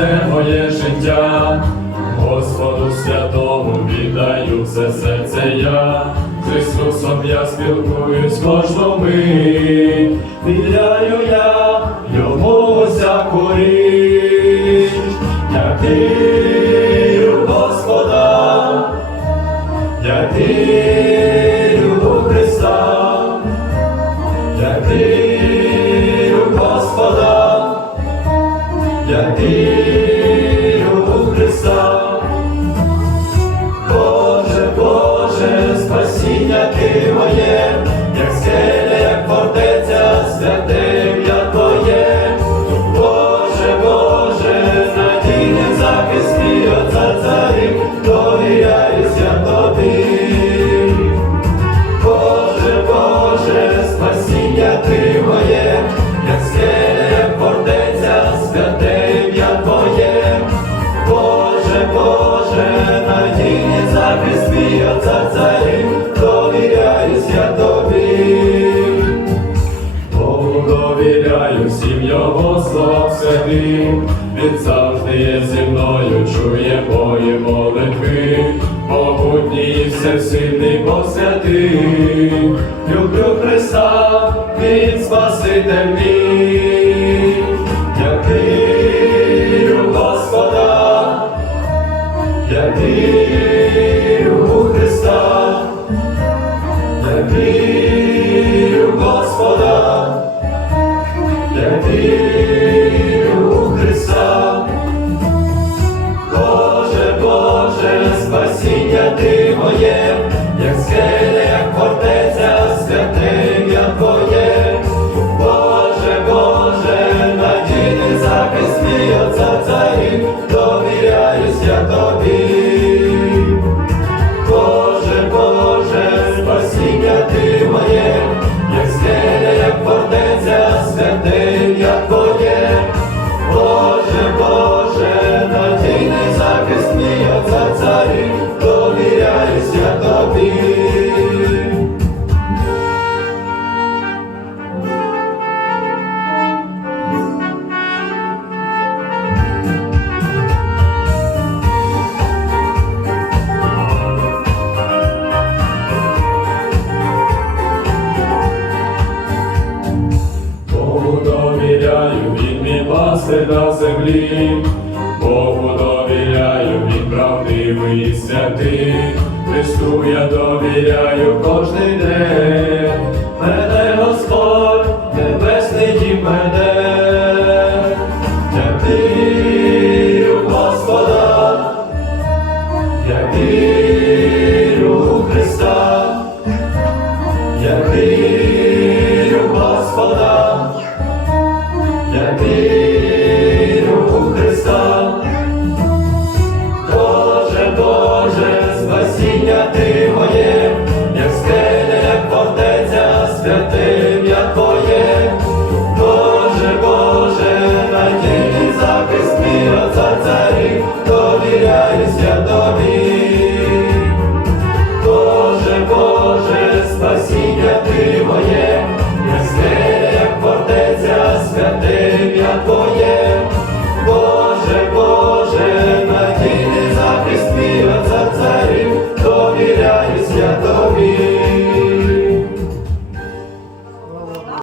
все моє життя, Господу святому віддаю все серце я, з я спілкуюсь кожну мить, віряю я йому всяку річ, я вірю Господа, я вірю святим, він завжди є зі мною, чує мої молитви, могутній і всесильний Бог святий, люблю Христа, він Спаситель мій, я вірю Господа, я вірю у Христа, я вірю Господа, я вірю Боже, Боже, надійний захист мій Отця царів, на землі, Богу довіряю, він правдивий і святий, Христу я довіряю кожний день, мене Господь, небесний дім мене, я вірю Господа, я вірю